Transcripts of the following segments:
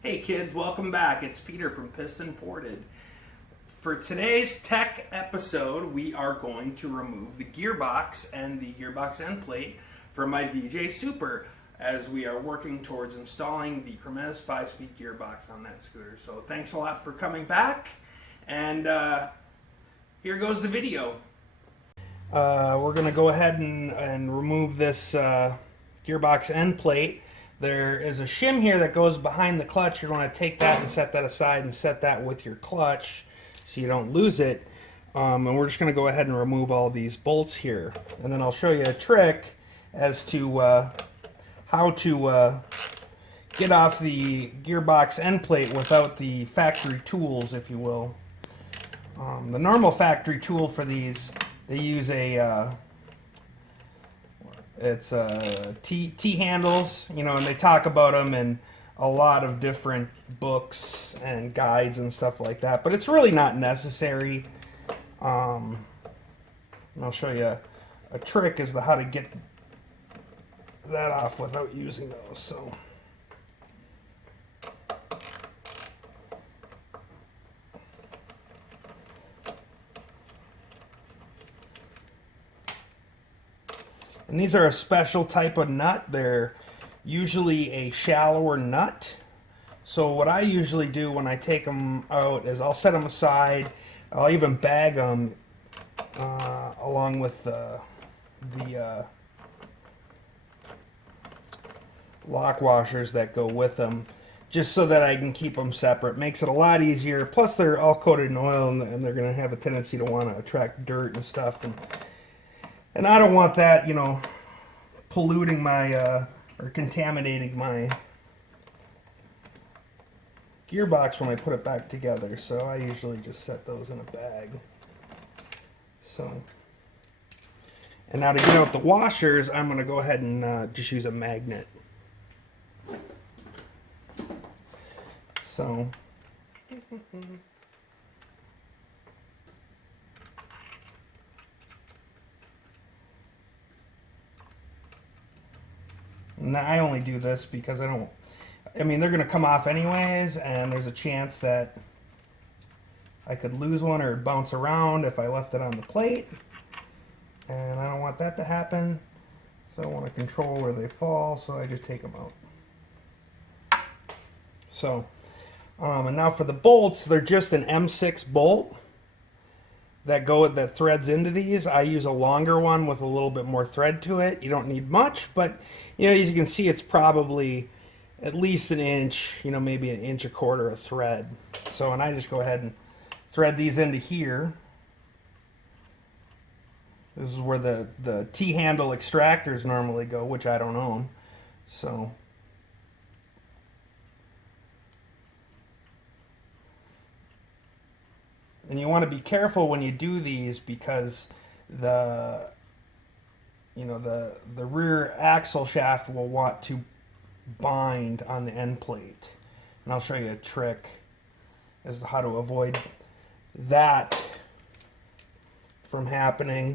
Hey kids, welcome back. It's Peter from Piston Ported. For today's tech episode, we are going to remove the gearbox and the gearbox end plate from my VJ Super as we are working towards installing the Cremez 5-speed gearbox on that scooter. So thanks a lot for coming back, and here goes the video. We're going to go ahead and remove this gearbox end plate. There is a shim here that goes behind the clutch. You're going to take that and set that aside and set that with your clutch so you don't lose it. And we're just going to go ahead and remove all these bolts here. And then I'll show you a trick as to how to get off the gearbox end plate without the factory tools, if you will. The normal factory tool for these, they use a it's T handles, you know, and they talk about them in a lot of different books and guides and stuff like that. But it's really not necessary. And I'll show you a trick as to how to get that off without using those. So. And these are a special type of nut. They're usually a shallower nut. So what I usually do when I take them out is I'll set them aside. I'll even bag them along with the lock washers that go with them, just so that I can keep them separate. Makes it a lot easier. Plus they're all coated in oil, and they're going to have a tendency to want to attract dirt and stuff. And I don't want that, you know, polluting my, or contaminating my gearbox when I put it back together. So I usually just set those in a bag. So, and now to get out the washers, I'm going to go ahead and just use a magnet. So. And I only do this because I mean, they're going to come off anyways, and there's a chance that I could lose one or bounce around if I left it on the plate. And I don't want that to happen. So I want to control where they fall, so I just take them out. So, and now for the bolts, they're just an M6 bolt that threads into these. I use a longer one with a little bit more thread to it. You don't need much, but you know, as you can see, it's probably at least an inch, you know, maybe an inch a quarter of thread. So, and I just go ahead and thread these into here. This is where the T-handle extractors normally go, which I don't own. So, and you want to be careful when you do these because the rear axle shaft will want to bind on the end plate. And I'll show you a trick as to how to avoid that from happening,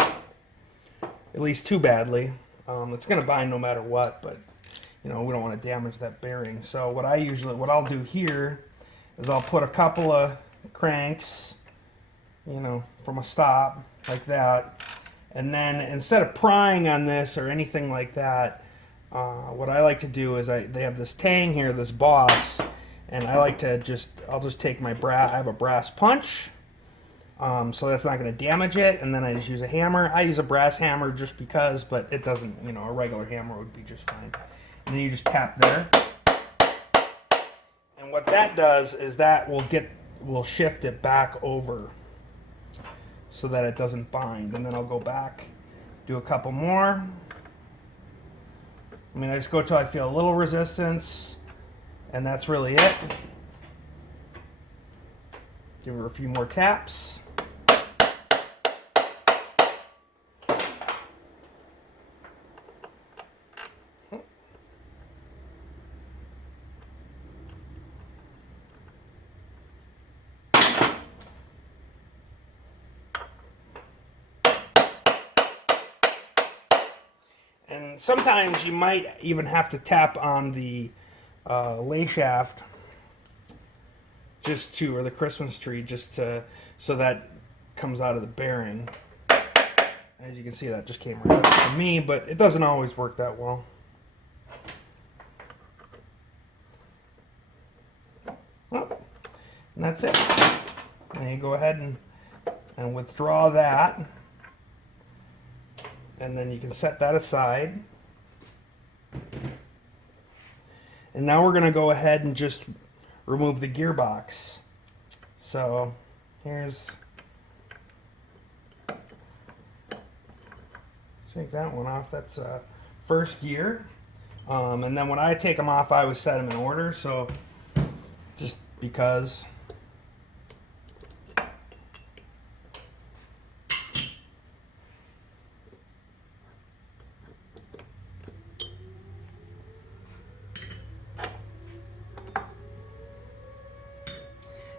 at least too badly. It's going to bind no matter what, but you know, we don't want to damage that bearing. So what I'll do here is I'll put a couple of cranks, you know, from a stop like that, and then instead of prying on this or anything like that, what I like to do is they have this tang here, this boss, and I like to I'll just take my brass. I have a brass punch, so that's not going to damage it, and then I just use a hammer. I use a brass hammer just because, but it doesn't, you know, a regular hammer would be just fine. And then you just tap there, and what that does is that will shift it back over so that it doesn't bind. And then I'll go back, do a couple more. I mean, I just go till I feel a little resistance, and that's really it. Give her a few more taps. And sometimes you might even have to tap on the lay shaft just to, or the Christmas tree, just to, so that comes out of the bearing. As you can see, that just came right out for me, but it doesn't always work that well. Oh, and that's it. And you go ahead and withdraw that. And then you can set that aside. And now we're going to go ahead and just remove the gearbox. So here's, take that one off. That's first gear. And then when I take them off, I always set them in order. So just because.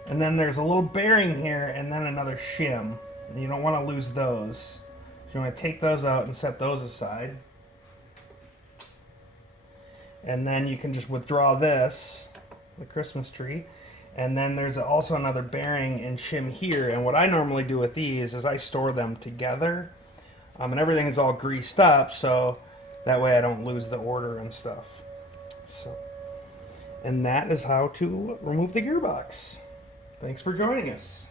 And then there's a little bearing here and then another shim. And you don't want to lose those. So you want to take those out and set those aside. And then you can just withdraw this, the Christmas tree. And then there's also another bearing and shim here. And what I normally do with these is I store them together. And everything is all greased up, so that way I don't lose the order and stuff. So, and that is how to remove the gearbox. Thanks for joining us.